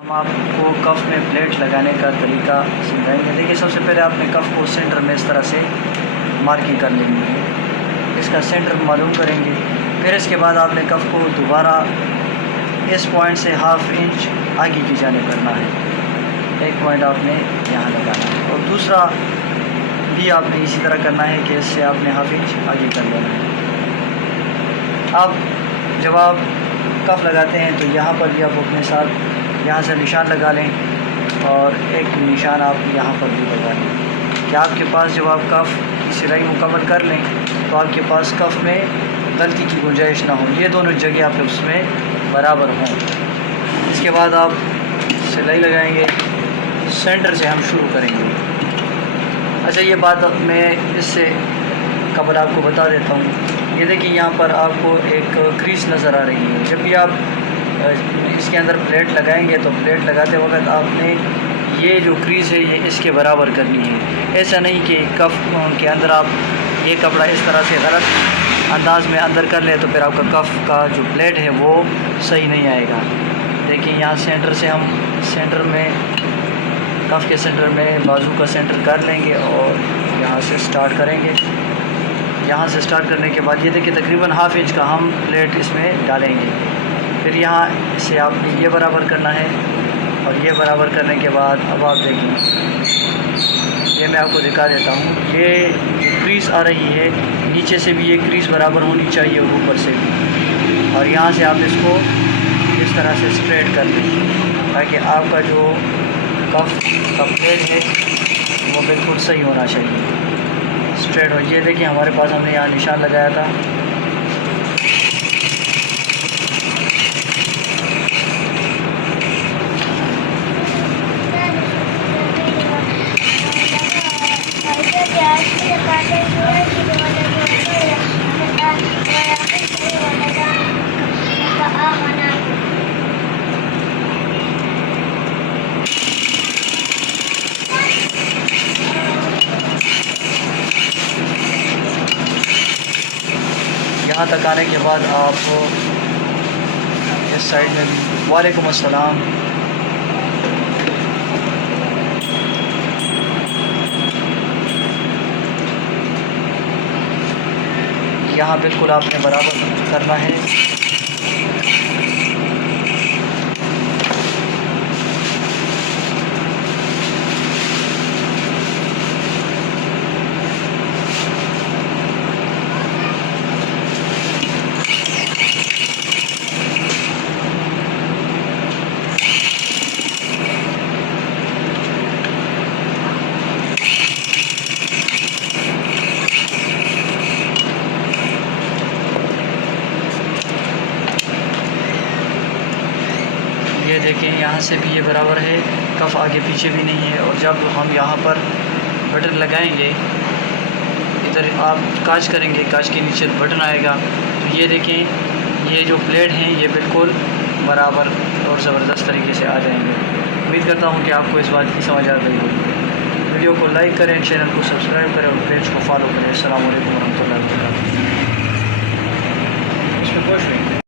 हम आपको कफ़ में प्लेट लगाने का तरीका समझाएंगे। देखिए, सबसे पहले आपने कफ़ को सेंटर में इस तरह से मार्किंग कर लेनी है, इसका सेंटर मालूम करेंगे। फिर इसके बाद आपने कफ़ को दोबारा इस पॉइंट से हाफ़ इंच आगे की जानिब करना है। एक पॉइंट आपने यहाँ लगाना है और दूसरा भी आपने इसी तरह करना है कि इससे आपने हाफ़ इंच आगे कर लेना है। अब जब आप कफ़ लगाते हैं तो यहाँ पर भी आप अपने साथ यहाँ से निशान लगा लें और एक निशान आप यहाँ पर भी लगा लें कि आपके पास जब आप कफ़ की सिलाई मुकम्मल कर लें तो आपके पास कफ़ में गलती की गुंजाइश ना हो, ये दोनों जगह आप उसमें बराबर हों। इसके बाद आप सिलाई लगाएंगे, सेंटर से हम शुरू करेंगे। अच्छा, ये बात मैं इससे कबल आपको बता देता हूँ। ये देखिए, यहाँ पर आपको एक क्रीज नज़र आ रही है। जब भी आप इसके अंदर प्लेट लगाएंगे तो प्लेट लगाते वक्त आपने ये जो क्रीज़ है ये इसके बराबर करनी है। ऐसा नहीं कि कफ़ के अंदर आप ये कपड़ा इस तरह से गलत अंदाज में अंदर कर ले तो फिर आपका कफ़ का जो प्लेट है वो सही नहीं आएगा। देखिए, यहाँ सेंटर से हम सेंटर में कफ़ के सेंटर में बाजू का सेंटर कर लेंगे और यहाँ से स्टार्ट करेंगे। यहाँ से स्टार्ट करने के बाद ये देखिए तकरीबन हाफ़ इंच का हम प्लेट इसमें डालेंगे। फिर यहाँ से आपने ये बराबर करना है और ये बराबर करने के बाद अब आप देखें, ये मैं आपको दिखा देता हूँ। ये क्रीज़ आ रही है, नीचे से भी ये क्रीज़ बराबर होनी चाहिए और ऊपर से भी, और यहाँ से आप इसको इस तरह से स्ट्रेट कर लें ताकि आपका जो कफ़ का प्लेट है वो बिल्कुल सही होना चाहिए, स्ट्रेट हो। ये देखिए, हमारे पास हमने यहाँ निशान लगाया था। यहाँ तक आने के बाद आप इस साइड में भी वालेकुम अस्सलाम, यहाँ बिल्कुल आपने बराबर करना है। ये देखें, यहाँ से भी ये बराबर है, कफ़ आगे पीछे भी नहीं है। और जब हम यहाँ पर बटन लगाएंगे, इधर आप काज करेंगे, काज के नीचे बटन आएगा तो ये देखें, ये जो प्लेट हैं ये बिल्कुल बराबर और ज़बरदस्त तरीके से आ जाएंगे। उम्मीद करता हूँ कि आपको इस बात की समझ आ गई होगी। वीडियो को लाइक करें, चैनल को सब्सक्राइब करें और पेज को फॉलो करें। अस्सलाम वालेकुम रहमतुल्लाहि व बरकातहू। इसमें खुश हुई।